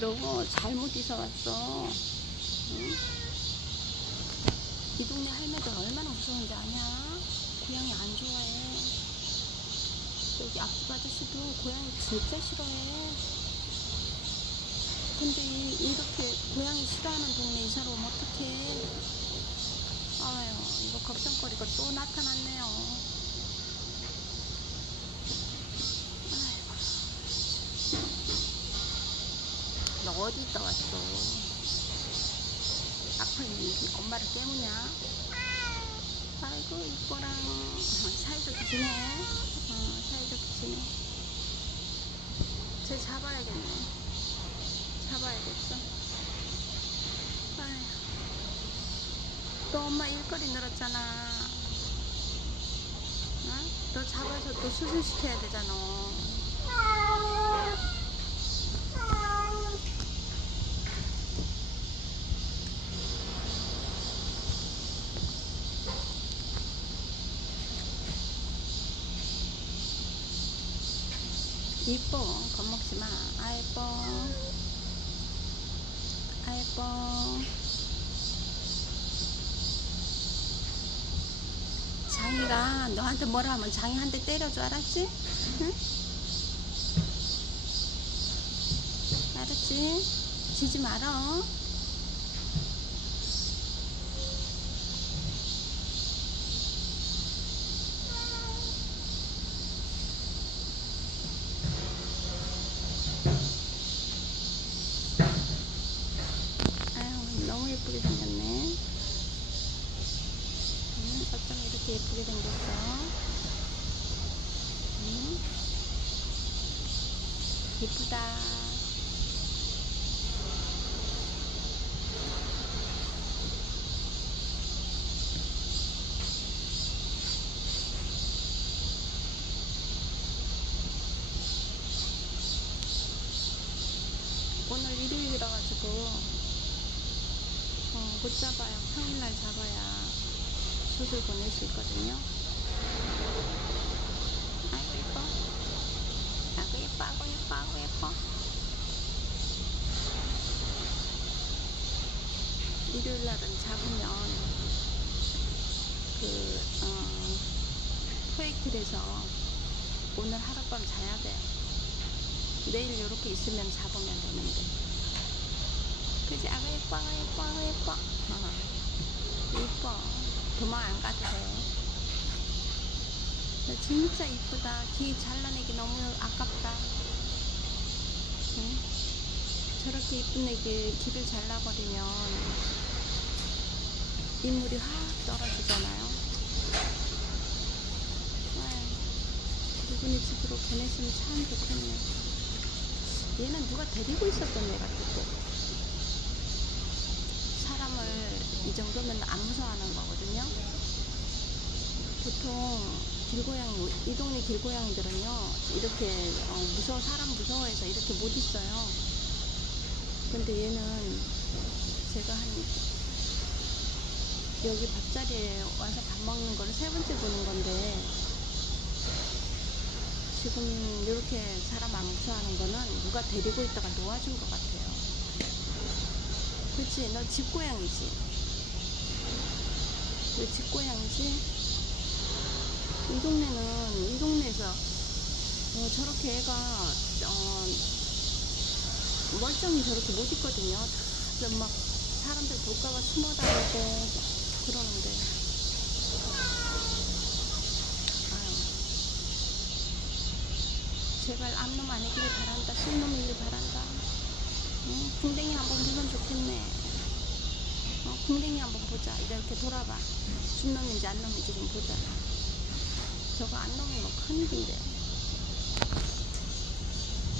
너 잘못 이사 왔어. 응? 이 동네 할매들 얼마나 무서운지 아냐? 고양이 안 좋아해. 여기 앞집 아저씨도 고양이 진짜 싫어해. 근데 이- 이렇게 고양이 싫어하는 동네 이사로 오면 어떡해? 아유, 이거 걱정거리가 또 나타났네요. 아이고. 너 어디 있다 왔어? 아픈 엄마를 깨우냐? 아이고 이뻐랑 어, 사이좋게 지내. 어, 사이좋게 지내. 쟤 잡아야겠네. 잡아야겠어. 아휴. 또 엄마 일거리 늘었잖아. 어? 너 잡아서 또 수술시켜야 되잖아 이뻐 겁먹지 마. 아 예뻐. 아 예뻐. 장이가 너한테 뭐라 하면 장이 한 대 때려줘 알았지? 응? 알았지? 지지 말어. 너무 예쁘게 생겼네. 응? 어쩜 이렇게 예쁘게 생겼어? 응? 예쁘다. 오늘 일요일이라 가지고 어, 못 잡아요. 평일날 잡아야 수술 보낼 수 있거든요. 아이고 예뻐. 아이고 예뻐. 아이고 예뻐. 아이고 예뻐. 일요일날은 잡으면 그 어, 포획틀에서 오늘 하룻밤 자야 돼. 내일 이렇게 있으면 잡으면 되는데. 그지? 아가 예뻐, 아가 예뻐, 아가 예뻐. 어. 예뻐. 도망 안 가도 돼. 나 진짜 이쁘다. 귀 잘라내기 너무 아깝다. 응? 저렇게 이쁜 애기 귀를 잘라버리면 인물이 확 떨어지잖아요. 누구네 집으로 보냈으면 참 좋겠네. 얘는 누가 데리고 있었던 애 같아 또. 이 정도면 안 무서워하는 거거든요. 보통 길고양이 이 동네 길고양이들은요 이렇게 어, 무서워 사람 무서워해서 이렇게 못 있어요. 근데 얘는 제가 한 여기 밥자리에 와서 밥 먹는 거를 세 번째 보는 건데 지금 이렇게 사람 안 무서워하는 거는 누가 데리고 있다가 놓아준 것 같아요. 그렇지, 너 집고양이지? 왜 집고양이지? 이 동네는, 이 동네에서, 어, 저렇게 애가, 어, 멀쩡히 저렇게 못 있거든요. 막, 사람들 볼까봐 숨어 다니고, 그러는데. 제발 암놈 아니기를 바란다. 순놈이길 바란다. 응? 궁뎅이 한번 보면 좋겠네. 어, 궁뎅이 한번 보자. 이렇게 돌아봐. 순놈인지 안 놈인지 좀 보자. 저거 안 놈이면 큰일인데.